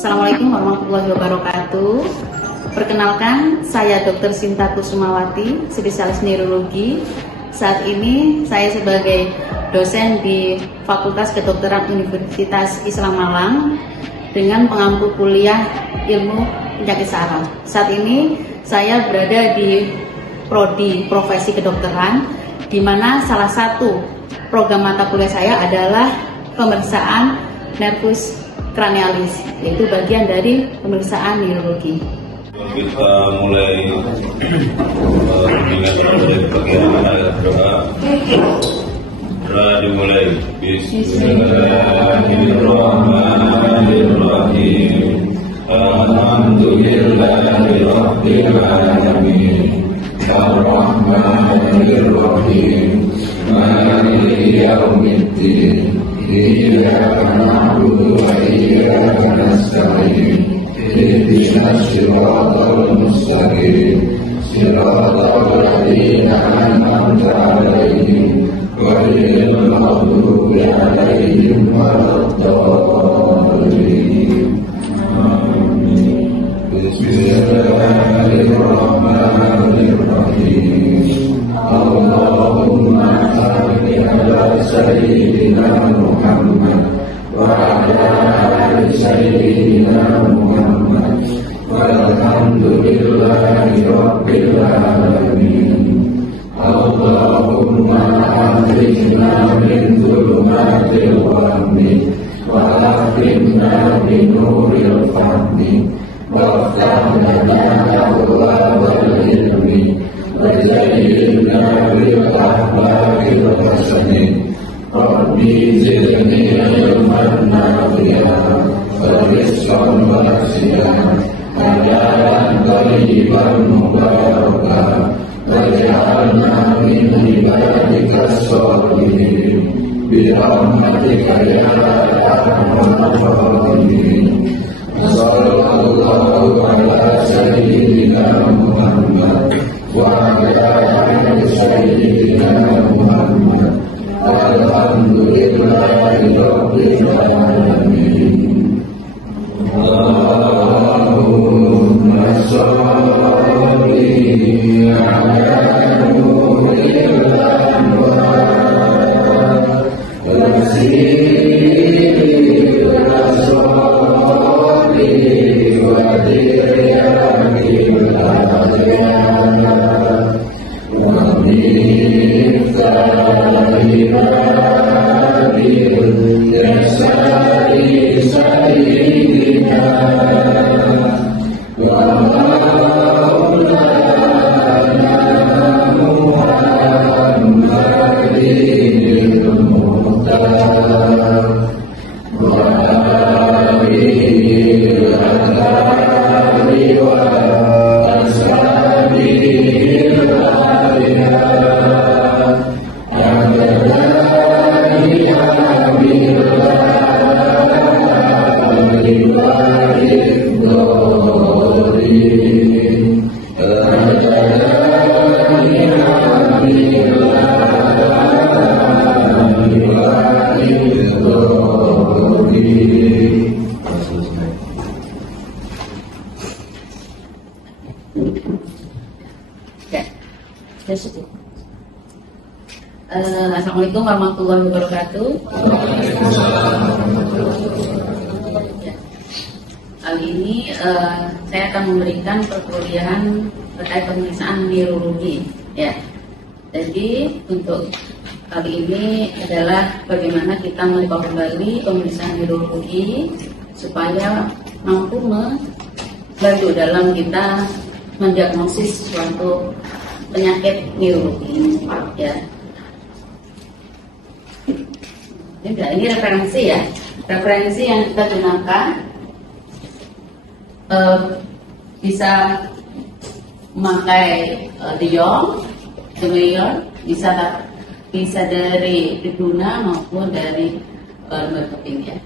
Assalamualaikum warahmatullahi wabarakatuh. Perkenalkan, saya Dr. Sinta Kusumawati, spesialis neurologi. Saat ini saya sebagai dosen di Fakultas Kedokteran Universitas Islam Malang dengan pengampu kuliah ilmu penyakit saraf. Saat ini saya berada di prodi profesi kedokteran, di mana salah satu program mata kuliah saya adalah pemeriksaan nervus cranialis, yaitu bagian dari pemeriksaan neurologi. Kita mulai dari bagian mana doa. Dimulai. Bismillahirrahmanirrahim. Alhamdulillahirabbil alamin. Arrahmanirrahim. Maliki yaumiddin. Iyyaka na'budu wa iyyaka nasta'in. Ihdinas siratal mustaqim. Siratal ladzina an'amta 'alaihim ghairil maghdubi 'alaihim waladdallin. Amin. Bismillahirrahmanirrahim. Allahumma salli ala sayyidina Muhammad wa ala ali sayyidina Muhammad walhamdulillahi rabbil alamin. Allahumma akhrijna min dhulumatil wahmi wa akrimna bi nuril fahmi waftah lana abwaabal ilmi wajayyidna bil akhlaqil hasanah. Rabbi zidni ilman nafi'an wa rizqan wasi'an hayalan thayyiban mubarakan waj'alna min ibadikas sholihin birahmatika ya arhamar rahimin. Sallallahu ala sayyidina Muhammad wa ala ali sayyidina Muhammad. Alhamdulillahi rabbil alamin. Allahumma sholli ala nuril anwar wa sirril asrari wa diriyamil adyan wa miftahil babil yasari sayyidina wa maulana Muhammadin al-Muhtar wa alihi al-athari wa ashabihi al-aliyah Assalamualaikum warahmatullahi wabarakatuh. Kali ini saya akan memberikan perkuliahan terkait pemeriksaan neurologi. Ya, jadi untuk kali ini adalah bagaimana kita mengubah kembali pemeriksaan neurologi supaya mampu membantu dalam kita mendiagnosis suatu penyakit neurologi. Ya. Ini referensi ya, referensi yang kita gunakan bisa memakai De Jong, De Meyer, bisa dari Tribuna maupun dari lembaga Keping ya.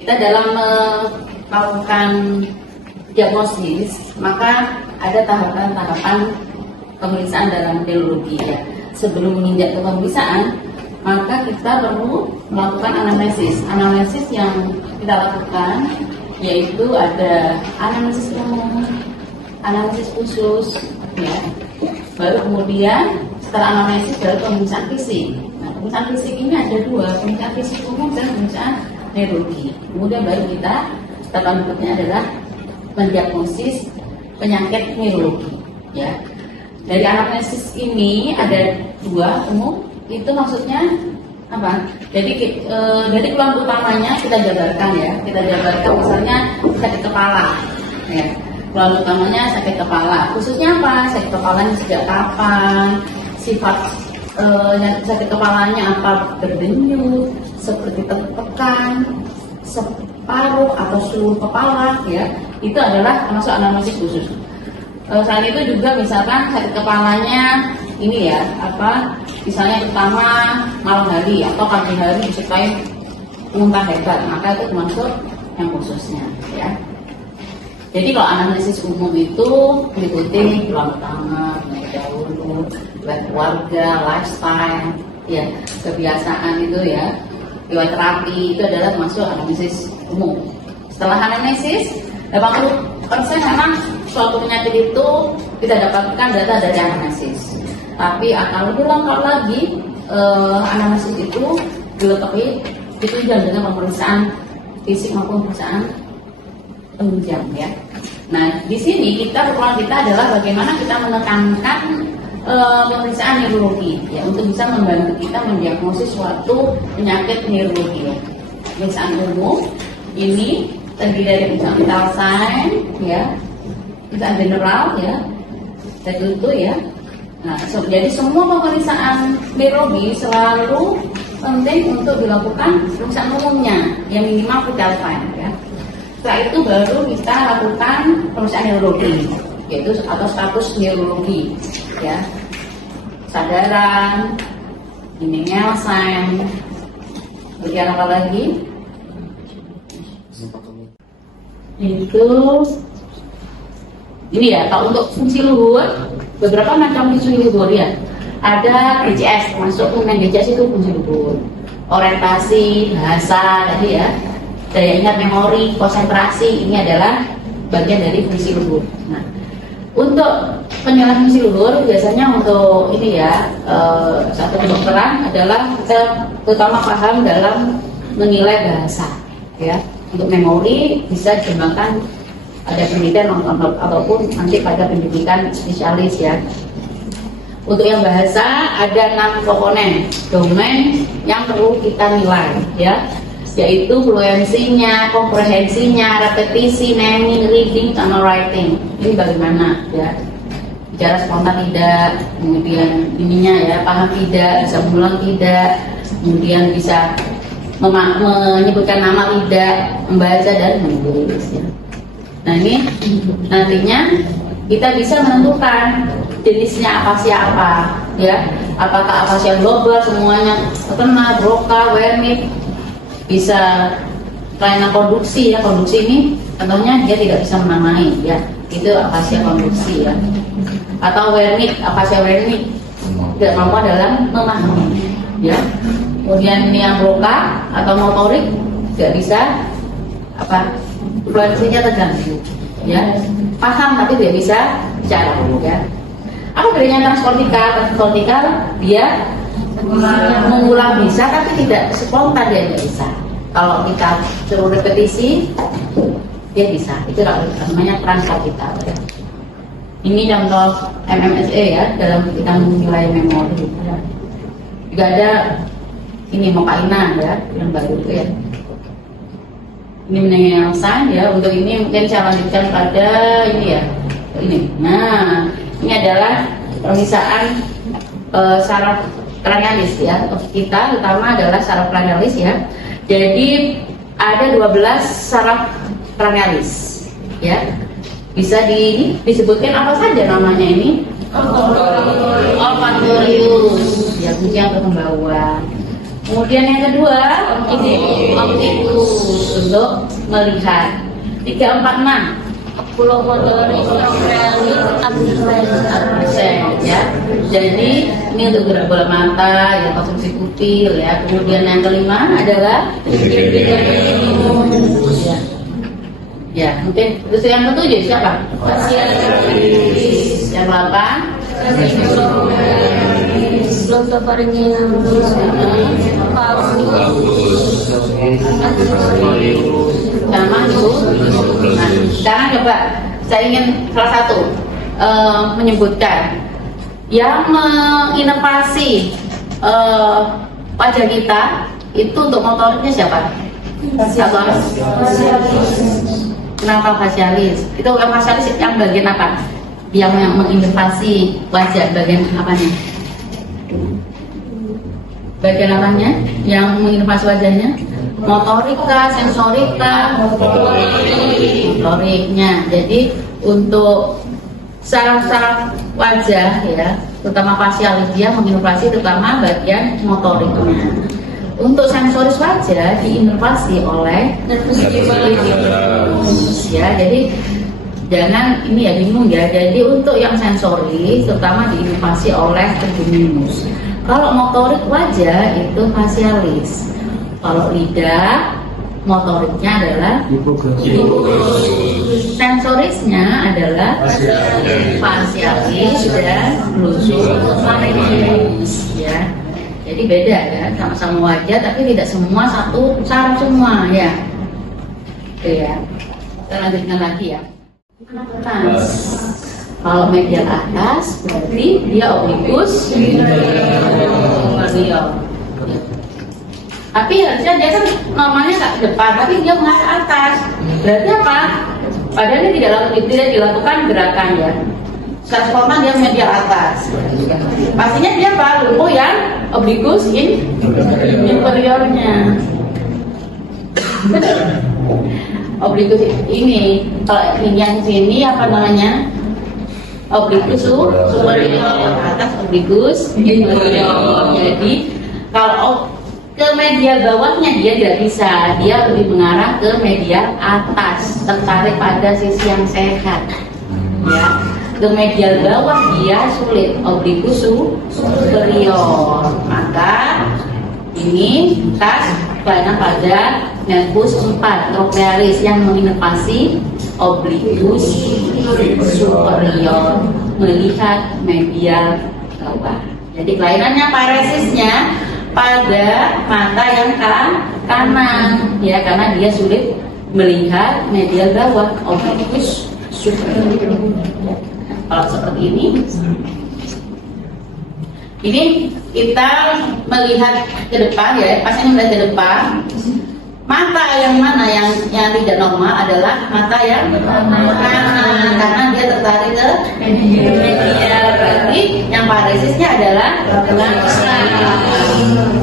Kita dalam melakukan diagnosis, maka ada tahapan-tahapan pemeriksaan dalam neurologi ya. Sebelum menginjak ke pemeriksaan, maka kita perlu melakukan anamnesis. Anamnesis yang kita lakukan yaitu ada anamnesis umum, anamnesis khusus, ya. Baru kemudian setelah anamnesis baru pemeriksaan fisik. Nah, pemeriksaan fisik ini ada dua, pemeriksaan fisik umum dan pemeriksaan neurologi. Kemudian baru kita tahap berikutnya adalah mendiagnosis penyakit neurologi, ya. Dari anamnesis ini ada dua umum, itu maksudnya apa? Jadi dari keluhan utamanya kita jabarkan, ya. Kita jabarkan misalnya sakit kepala, ya. Keluhan utamanya sakit kepala. Khususnya apa? Sakit kepalanya sejak kapan? Sifat sakit kepalanya apa? Berdenyut, seperti tertekan, separuh atau seluruh kepala, ya. Itu adalah termasuk anamnesis khusus. Selain itu juga misalkan sakit kepalanya ini, ya, apa? Misalnya pertama malam hari atau pagi hari disertai muntah hebat, maka itu termasuk yang khususnya, ya. Jadi kalau anamnesis umum itu meliputi keluhan utama, penyakit dahulu, keluarga, lifestyle, ya, kebiasaan itu, ya, riwayat terapi, itu adalah termasuk anamnesis umum. Setelah anamnesis, 80% memang suatu penyakit itu kita dapatkan data dari anamnesis. Tapi akan lebih lengkap lagi, anamnesis itu dilengkapi ditunjang dengan pemeriksaan fisik maupun pemeriksaan penunjang, ya. Nah, di sini kekuatan kita adalah bagaimana kita menekankan pemeriksaan neurologi, ya, untuk bisa membantu kita mendiagnosis suatu penyakit neurologi, ya. Pemeriksaan umum ini terdiri dari pemeriksaan vital sign, ya, pemeriksaan general, ya, itu, ya. Nah, jadi semua pemeriksaan neurologi selalu penting untuk dilakukan pemeriksaan umumnya, yang minimal vital sign, ya. Setelah itu baru kita lakukan pemeriksaan neurologi, yaitu atau status neurologi, ya, kesadaran, Menial sign, kemudian apa lagi? Itu ini, ya, kalau untuk fungsi luhur, beberapa macam fungsi luhur, ya. Ada DCS, termasuk DCS itu fungsi luhur, orientasi, bahasa, tadi, ya. Daya ingat, memori, konsentrasi, ini adalah bagian dari fungsi luhur. Nah, untuk penilaian fungsi luhur biasanya untuk ini, ya, satu kedokteran adalah kita terutama paham dalam menilai bahasa, ya. Untuk memori bisa dikembangkan ada pendidikan ataupun nanti pada pendidikan spesialis, ya. Untuk yang bahasa ada 6 komponen domain yang perlu kita nilai, ya, yaitu fluensinya, komprehensinya, repetisi, naming, reading, sama writing. Ini bagaimana, ya, bicara spontan tidak, kemudian ininya, ya, paham tidak, bisa mengulang tidak, kemudian bisa menyebutkan nama tidak, membaca dan menulis, ya. Nah, ini nantinya kita bisa menentukan jenisnya apa, ya, apakah afasia global semuanya terkena, Broca, Wernicke, bisa kelainan konduksi, ya. Konduksi ini contohnya dia tidak bisa menamai, ya, itu afasia konduksi, ya. Atau Wernicke, afasia Wernicke tidak mampu dalam memahami, ya. Kemudian ini yang Broca atau motorik tidak bisa fluensinya terganggu, ya, paham tapi tidak bisa bicara, ya. Apa bedanya transkortikal? Transkortikal dia mengulang bisa tapi tidak spontan, dia tidak bisa. Kalau kita suruh repetisi dia bisa, itu namanya transkortikal, ya. Ini contoh MMSE, ya, dalam kita menilai memori, ya. Juga ada ini Mokaina, ya, yang baru itu, ya. Ini mengenai sign, ya. Untuk ini mungkin saya lanjutkan pada ini, ya, ini. Nah, ini adalah pemeriksaan saraf kranialis, ya. Kita utama adalah saraf kranialis, ya. Jadi ada 12 saraf kranialis, ya. Bisa disebutkan apa saja namanya ini? Olfatorius, ya, fungsi yang berkembang. Kemudian yang kedua ini optikus untuk melihat. 3, 4, 6 pulomotoris absen, ya. Jadi ini untuk gerak bola mata, ya, konsumsi pupil, ya. Kemudian yang kelima adalah ya. ya. Mungkin terus yang ketujuh siapa? Fasialis. Yang 8 sama itu. Nah, sekarang coba saya ingin salah satu menyebutkan yang menginovasi wajah kita itu untuk motoriknya siapa? Kenapa fasialis? Itu yang fasialis yang bagian apa? Yang menginovasi wajah bagian apanya? Bagian apanya? Yang menginovasi wajahnya? Motorika, sensorika, motoriknya. Jadi untuk saraf-saraf wajah ya, terutama fasialis dia menginovasi terutama bagian motoriknya. Untuk sensoris wajah diinovasi oleh nervus ya. Jadi jangan ini ya bingung ya. Jadi untuk yang sensoris terutama diinovasi oleh trigeminus. Kalau motorik wajah itu fasialis. Kalau lidah motoriknya adalah sensorisnya adalah fasialis dan glosopharyngeus ya. Jadi beda ya, sama-sama wajah tapi tidak semua satu saraf semua ya. Oke ya. Kita lanjutkan lagi ya. Atas. Kalau medial atas berarti dia oblikus superior. Tapi harusnya dia kan normalnya nggak ke depan, tapi dia mengarah atas. Berarti apa? Padahal ini tidak dilakukan gerakan ya. Transforman dia medial atas. Pastinya dia apa? Lumpuh yang oblikus inferiornya. Oblikus ini, kalau ini yang sini apa namanya? Oblikus superior, atas oblikus inferior. Jadi kalau ke medial bawahnya dia tidak bisa, dia lebih mengarah ke medial atas, tertarik pada sisi yang sehat. Ya, ke medial bawah dia sulit, oblikus superior. Maka ini tas kelainan pada nervus 4 trochlearis yang menginovasi oblikus superior melihat medial bawah. Jadi kelainannya paresisnya pada mata yang kanan ya, karena dia sulit melihat medial bawah oblikus superior. Kalau seperti ini kita melihat ke depan ya, pasien melihat ke depan. Mata yang mana yang tidak normal adalah mata yang kanan, karena dia tertarik ke medial. Berarti yang paresisnya adalah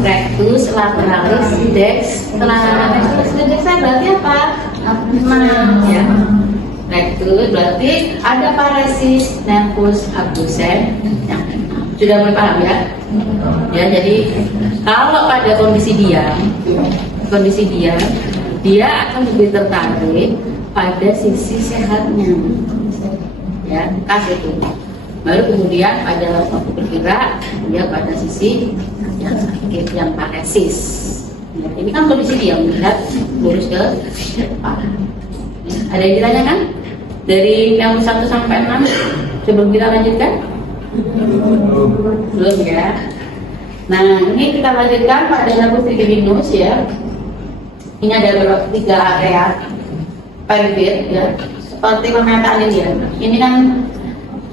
rectus lateralis dextra. Dextra berarti apa? Ya. Rectus berarti ada paresis nervus abducens yang sudah mulai paham ya? Ya, jadi kalau pada kondisi diam dia akan lebih tertarik pada sisi sehatnya ya, kas itu. Baru kemudian pada waktu bergerak dia pada sisi yang sakit, yang paresis ya, ini kan kondisi dia melihat lurus ke depan. Ada yang ditanyakan dari yang 1 sampai 6 sebelum kita lanjutkan? Belum ya. Nah, ini kita lanjutkan pada nervus trigeminus ya. Ini ada 3 area perifit ya, seperti pemetaan ini ya. Ini kan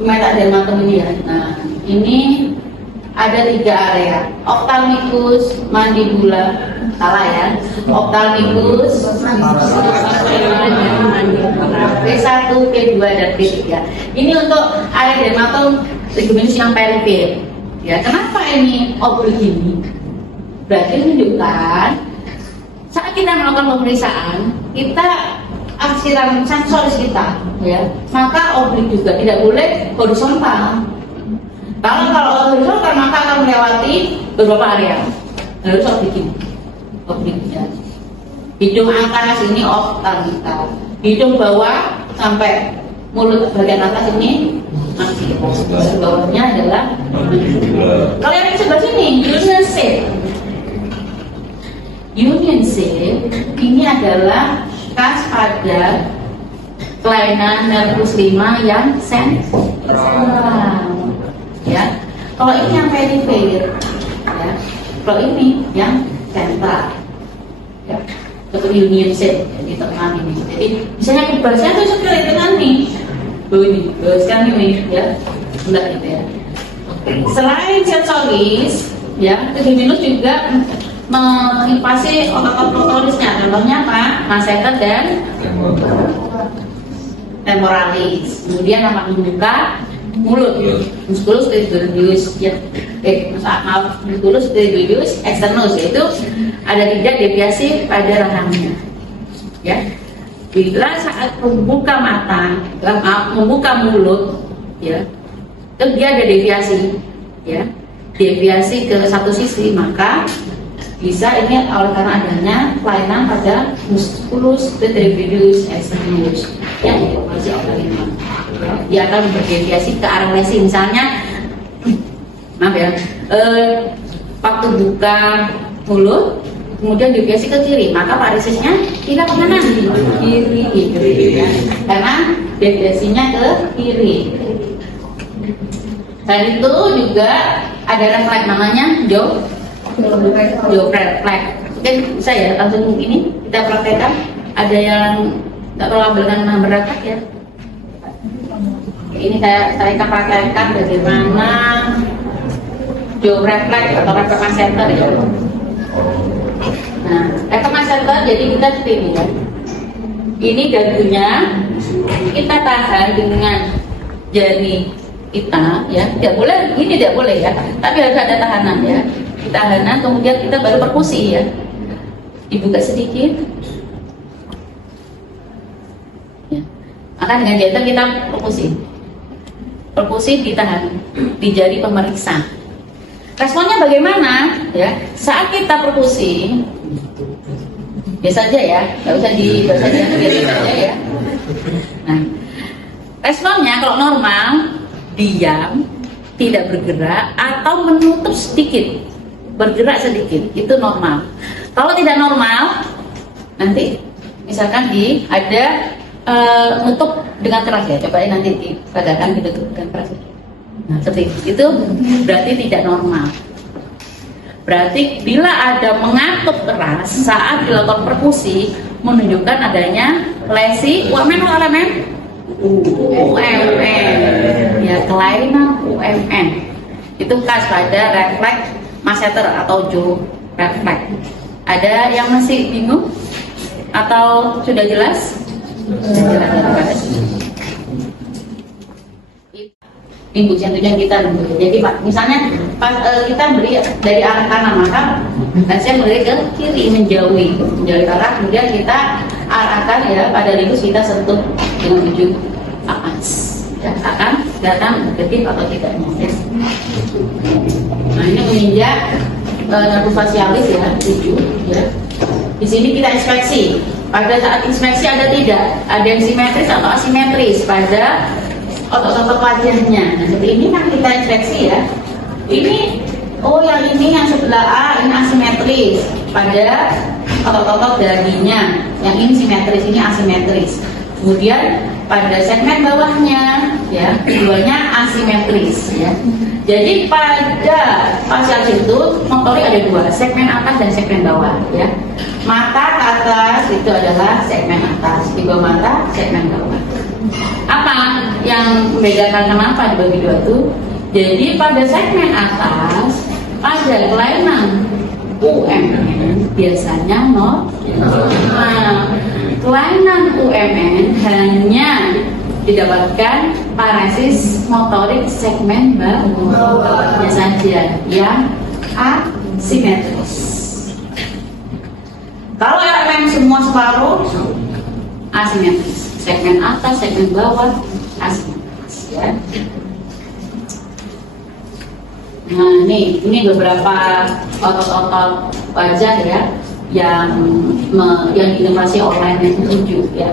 pemeta dermatom ini ya. Nah, ini ada 3 area, ophthalmicus, mandibula, salah ya, ophthalmicus, P1, P2 dan P3. Ini untuk area dermatom trigeminus yang perifit. Ya, kenapa ini oblik ini? Berarti menunjukkan saat kita melakukan pemeriksaan, kita aksiran sensoris kita, ya, maka oblik juga tidak boleh horizontal. Kalau horizontal maka akan melewati beberapa area. Harus oblik ini, obliknya. Hidung atas ini ophthalmika, hidung bawah sampai mulut bagian atas ini masih. Bawahnya adalah. Kalau yang sebelah sini, union shape. Union shape ini adalah khas pada kelainan nervus 5 yang sentral. Ya, kalau ini yang perifer, ya. Kalau ini yang sentral, ya. Seperti union set di tengah ini. Jadi misalnya kebasnya itu seperti dengan nih, ini, sekarang ini, ya, enggak gitu ya. Selain sensoris, ya, trigeminus juga menginvasi otot-otot motorisnya. Contohnya apa? Masseter dan temporalis. Kemudian akan membuka mulut, musculus stridioideus, ya, musculus stridioideus externus, yaitu ada 3 deviasi pada rahangnya. Ya, bila saat membuka mata, membuka mulut, ya, itu dia ada deviasi, ya, deviasi ke satu sisi, maka bisa ini oleh karena adanya kelainan pada musculus stridioideus externus yang dioperasi oleh lima. Dia akan berdeviasi ke arah lesi, misalnya, maaf ya, waktu buka mulut, kemudian deviasi ke kiri, maka varisesnya tidak ke kanan, kiri, ya. Karena deviasinya ke kiri. Dan itu juga ada refleks namanya jaw refleks. Oke, bisa ya langsung ini kita praktekkan. Ada yang tak terlalu berat ya. Ini saya akan praktekkan bagaimana jaw refleks atau refleks masseter ya. Nah, refleks masseter jadi kita seperti ini ya. Ini dagunya kita tahan dengan jari kita ya. Tidak boleh, ini tidak boleh ya. Tapi harus ada tahanan ya. Tahanan, kemudian kita baru perkusi ya. Dibuka sedikit. Ya. Maka dengan jantung kita perkusi. Perkusi ditahan di jari pemeriksa. Responnya bagaimana? Ya, saat kita perkusi, biasa aja ya, nggak usah biasa aja ya. Nah, responnya kalau normal, diam, tidak bergerak atau menutup sedikit, bergerak sedikit, itu normal. Kalau tidak normal, nanti misalkan ada nutup dengan keras ya, coba nanti dipadakan ditutup dengan keras. Nah, seperti itu berarti tidak normal. Berarti bila ada mengatuk keras saat dilakukan perkusi, menunjukkan adanya lesi UMN atau LMN? UMN. Ya, kelainan UMN. Itu khas pada refleks masseter atau jaw refleks. Ada yang masih bingung? Atau sudah jelas? Jelas. Ibu jantung kita lembut. Jadi Pak, misalnya pas kita beri dari arah kanan, maka saya beri ke kiri, menjauhi arah, kemudian kita arahkan ya pada ligus, kita sentuh dengan ujung apas. Ya, akan datang negatif atau tidaknya. Ya. Nah, ini menginjak nervus facialis ya, 7 ya. Di sini kita inspeksi. Pada saat inspeksi ada tidak? Ada yang simetris atau asimetris pada otot-otot wajahnya. Nah, seperti ini kan kita inspeksi ya. Ini, oh yang ini yang sebelah A ini asimetris pada otot-otot dahinya. Yang ini simetris, ini asimetris. Kemudian pada segmen bawahnya, ya, keduanya asimetris. Ya. Jadi pada facialis itu motorik ada 2, segmen atas dan segmen bawah. Ya. Mata ke atas itu adalah segmen atas, di bawah mata segmen bawah. Apa yang membedakan kenapa dibagi 2 itu? Jadi pada segmen atas pada kelainan UMN biasanya kelainan UMN hanya didapatkan paresis motorik segmen bawahnya saja yang asimetris. Kalau elemen semua separuh asimetris. Segmen atas, segmen bawah, asimetris ya. Nah, ini beberapa otot-otot wajah ya yang diinovasi oleh yang 7 ya.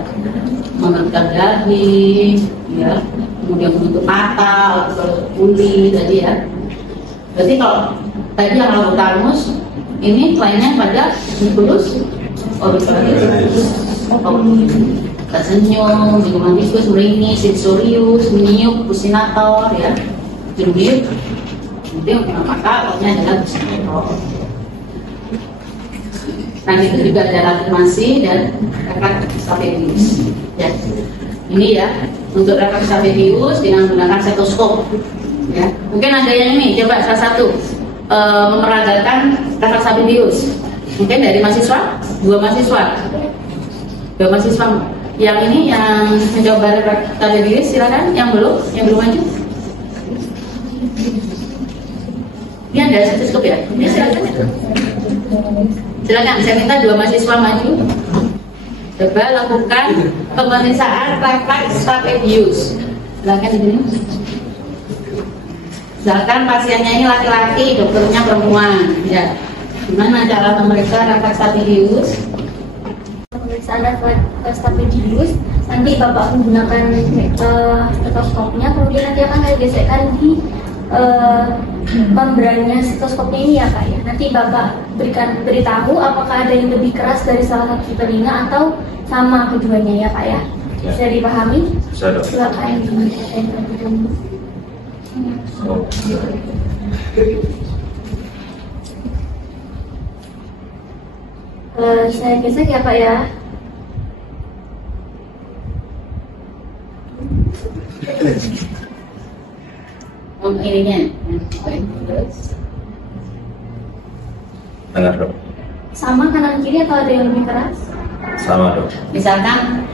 Membentuk dahi, ya, kemudian menutup mata, atau kulit tadi ya. Berarti kalau tadi yang rambut kalmus, ini kelainan pada musculus orbicularis. Senyum, hidromagus, meringis, sensorius, meniup, pusinator, ya, jerumir. Itu maka outnya adalah pusinator. Nah itu juga ada lacrimasi dan refleks stapedius. Ya, ini ya untuk refleks stapedius dengan menggunakan stetoskop. Ya, mungkin ada yang ini, coba salah satu memeragakan refleks stapedius. Mungkin dari mahasiswa, dua mahasiswa. Yang ini yang mencoba refleks stapedius, silakan. Yang belum maju. Ini ada stetoskop ya? Ini silakan ya. Silakan, saya minta dua mahasiswa maju. Coba lakukan pemeriksaan refleks stapedius. Silakan di sini. Misalkan pasiennya ini laki-laki, dokternya perempuan. Ya, gimana cara memeriksa refleks stapedius? Pemeriksaan refleks stapedius, nanti Bapak menggunakan stetoskopnya, kemudian nanti akan saya gesekkan di membrannya stetoskopnya ini ya Kak ya. Nanti Bapak beritahu apakah ada yang lebih keras dari salah satu telinga atau sama keduanya ya Kak ya. Bisa dipahami? Bisa dong. Silakan. Saya gesek ya Pak ya. Ininya. Tengah dong. Sama kanan kiri atau ada yang lebih keras? Sama dong. Misalkan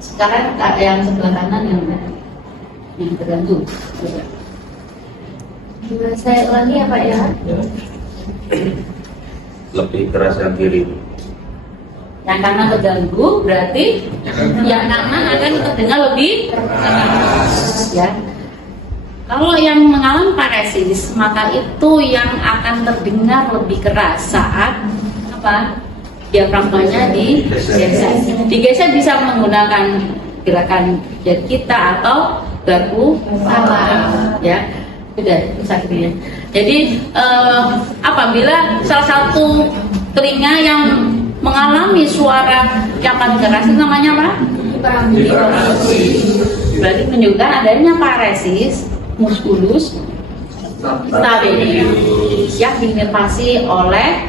sekarang yang sebelah kanan yang tergantung. Saya ulangi ya Pak ya. Lebih keras yang kiri. Yang kanan terganggu berarti yang kanan akan terdengar lebih keras. Ya. Kalau yang mengalami paresis, maka itu yang akan terdengar lebih keras saat apa? Diafragmanya digeser. Digeser bisa menggunakan gerakan jari kita atau garpu sama, ya. Sudah sakitnya. Jadi apabila salah satu telinga yang mengalami suara yang paling keras itu namanya apa? Hiperambulasi. Berarti menunjukkan adanya paresis musculus stapedius yang diinervasi oleh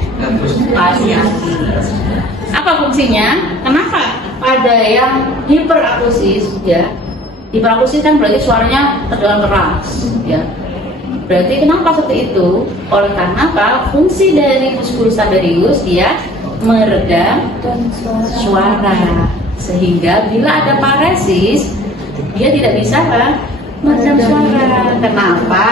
pasien. Apa fungsinya? Kenapa pada yang hiperakusis, ya? Hiperakusis kan berarti suaranya terdengar keras, ya. Berarti kenapa seperti itu? Oleh karena apa? Fungsi dari musculus stapedius dia meredam suara, sehingga bila ada paresis dia tidak bisa meredam suara. Kenapa?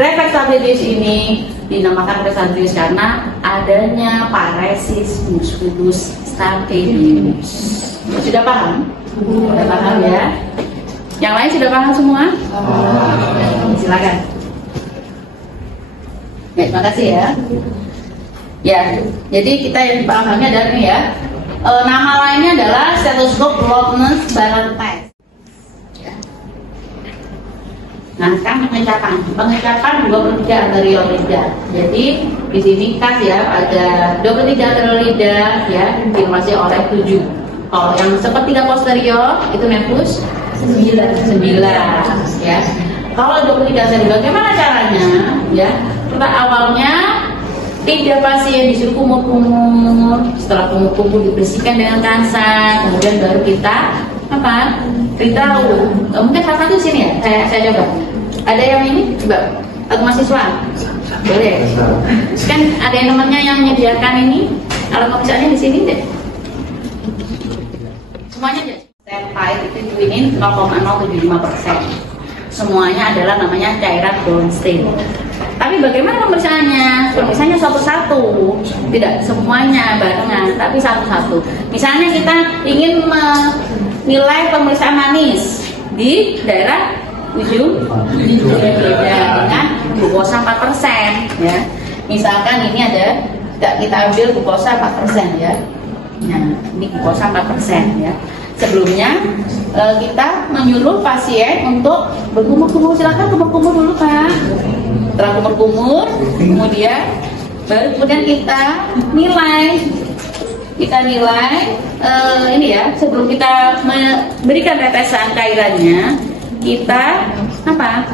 Refleks stapedius ini dinamakan refleks stapedius karena adanya paresis musculus stapedius. Sudah paham? Sudah paham ya? Yang lain sudah paham semua? Silakan. Ya, terima kasih ya. Ya, jadi kita yang dipahami adalah ini ya. Nama lainnya adalah stetoskop loudness balance test. Ya. Nah, sekarang pengecapan 2/3 anterior lidah. Jadi di sini khas ya, ada 2/3 anterior lidah ya, diinformasi oleh 7. Kalau yang sepertiga posterior itu nefus 9 ya. Kalau 2/3 anterior bagaimana caranya? Ya, kita awalnya tidak pasien disuruh kumur-kumur, setelah kumur-kumur dibersihkan dengan kansa, kemudian baru kita apa? Beritahu. Mungkin salah satu sini ya, saya coba. Ada yang ini coba, aku mahasiswa, boleh? Kan ada yang temannya yang menyediakan ini, alat pemeriksaannya di sini deh. Semuanya aja. Standby itu ini 0,075%. Semuanya adalah namanya cairan Brownstein. Tapi bagaimana pemeriksaannya? Pemeriksaannya satu-satu, tidak semuanya barengan, tapi satu-satu. Misalnya kita ingin menilai pemeriksaan manis di daerah ujung lidah dengan glukosa 4%, ya. Misalkan ini ada, kita ambil glukosa 4%, ya. Nah, ini glukosa 4%, ya. Sebelumnya kita menyuruh pasien untuk berkumur-kumur. Silakan kumur-kumur dulu Pak. Setelah kumur-kumur, kemudian kita nilai kita nilai ini ya, sebelum kita memberikan tetesan cairannya, kita apa?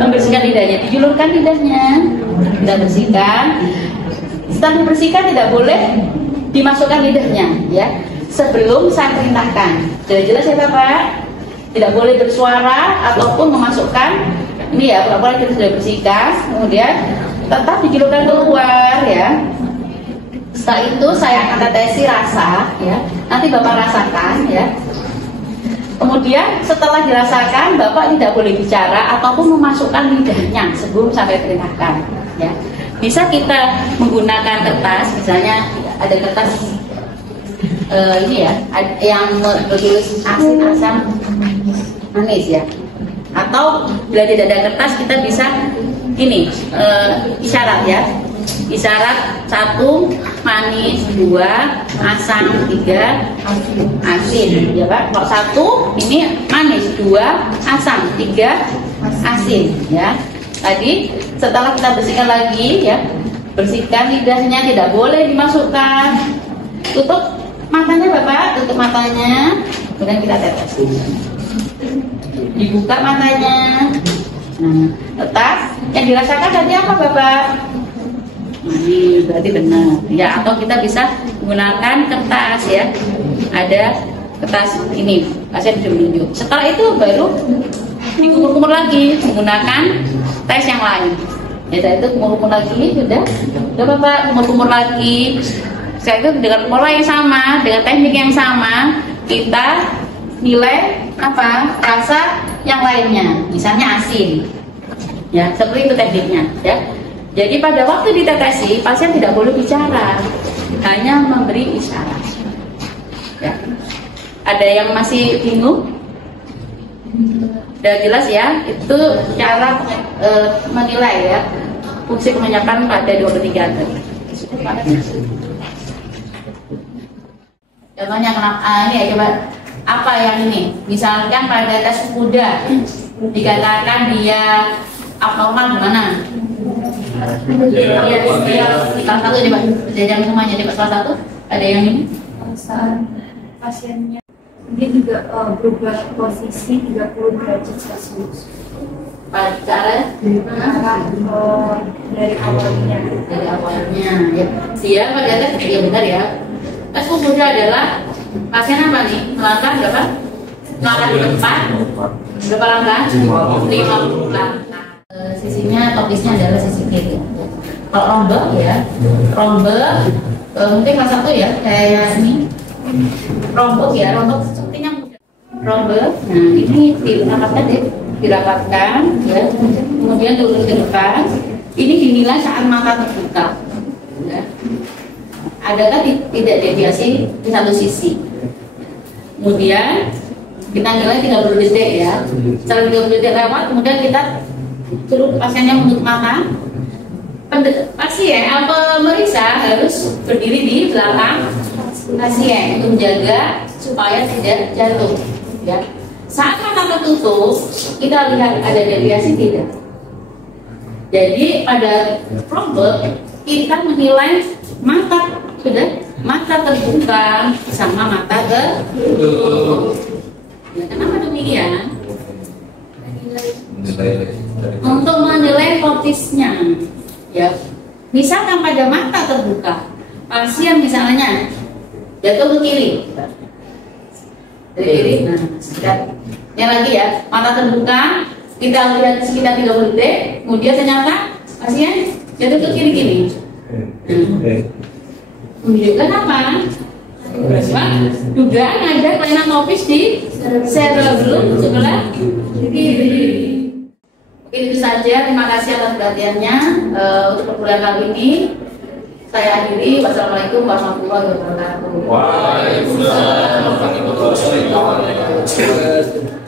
Membersihkan lidahnya, dijulurkan lidahnya, kita bersihkan. Setelah dibersihkan tidak boleh dimasukkan lidahnya, ya. Sebelum saya perintahkan, jelas ya Bapak, tidak boleh bersuara ataupun memasukkan ini ya, pura-pura kita sudah bersihkan, kemudian tetap dijulurkan keluar ya. Setelah itu saya akan tetesi rasa ya, nanti Bapak rasakan ya. Kemudian setelah dirasakan, Bapak tidak boleh bicara ataupun memasukkan lidahnya sebelum sampai perintahkan ya. Bisa kita menggunakan kertas, misalnya ada kertas ini ya, yang bertulis asin, asam, manis ya. Atau bila tidak ada kertas, kita bisa ini isyarat ya. Isyarat 1 manis, 2 asam, 3 asin ya Pak. Kalau 1 ini manis, 2 asam, 3 asin ya. Tadi setelah kita bersihkan lagi ya, bersihkan lidahnya, tidak boleh dimasukkan. Tutup matanya Bapak, tutup matanya, kemudian kita tetes. Dibuka matanya. Nah, tetap yang dirasakan tadi apa Bapak? Ini berarti benar ya. Atau kita bisa menggunakan kertas ya, ada kertas ini, pasien sudah menunjuk. Setelah itu baru dikumur-kumur lagi menggunakan tes yang lain ya. Itu kumur-kumur lagi, sudah Bapak kumur-kumur lagi. Setelah itu dengan pola yang sama, dengan teknik yang sama, kita nilai apa, rasa yang lainnya, misalnya asin ya, seperti itu tekniknya ya. Jadi pada waktu ditetesi, pasien tidak boleh bicara, hanya memberi isyarat ya. Ada yang masih bingung? Sudah jelas ya, itu cara menilai ya fungsi pengenyapan pada 23 tadi. Contohnya kenapa ini ya, coba apa yang ini? Misalkan pada tes kuda dikatakan dia abnormal gimana? Salah satu coba jajan semuanya, coba salah satu ada yang ini? Saat pasiennya dia juga berubah posisi 30 derajat Celcius. Cara dari awalnya ya. Dia pada tes ya benar ya. Tes kuda adalah pasien apa nih? Melangkah berapa? Melangkah di depan berapa langkah? 50 langkah. Sisinya topisnya adalah sisi kiri. Kalau rombak ya, rombak mungkin kelas 1 ya, kayak ini rombak ya, rombak sepertinya rombak. Nah ini dirapatkan ya, kemudian turun ke depan. Ini dinilai saat mata terbuka ya. Adakah tidak deviasi di satu sisi? Kemudian kita nilai 30 detik ya. Setelah 30 detik lewat, kemudian kita suruh pasiennya menutup mata. Pasien pemeriksa harus berdiri di belakang pasien untuk menjaga supaya tidak jatuh ya. Saat mata tertutup, kita lihat ada deviasi tidak. Jadi pada rombak kita menilai mata sudah, mata terbuka sama mata tertutup. Ya, kenapa demikian? Untuk menilai fokusnya ya. Misalkan pada mata terbuka, pasien misalnya jatuh ke kiri, dari kiri, nah sekitar yang lagi ya, mata terbuka, kita lihat sekitar 30 detik, kemudian ternyata pasien jatuh ke kiri gini. Menunjukkan apa? Dugaan ada kelainan topis di cerebellum sebelah kiri. Mungkin itu saja. Terima kasih atas perhatiannya. Untuk perkuliahan kali ini saya akhiri. Wassalamualaikum warahmatullahi wabarakatuh. Waalaikumsalam warahmatullahi wabarakatuh.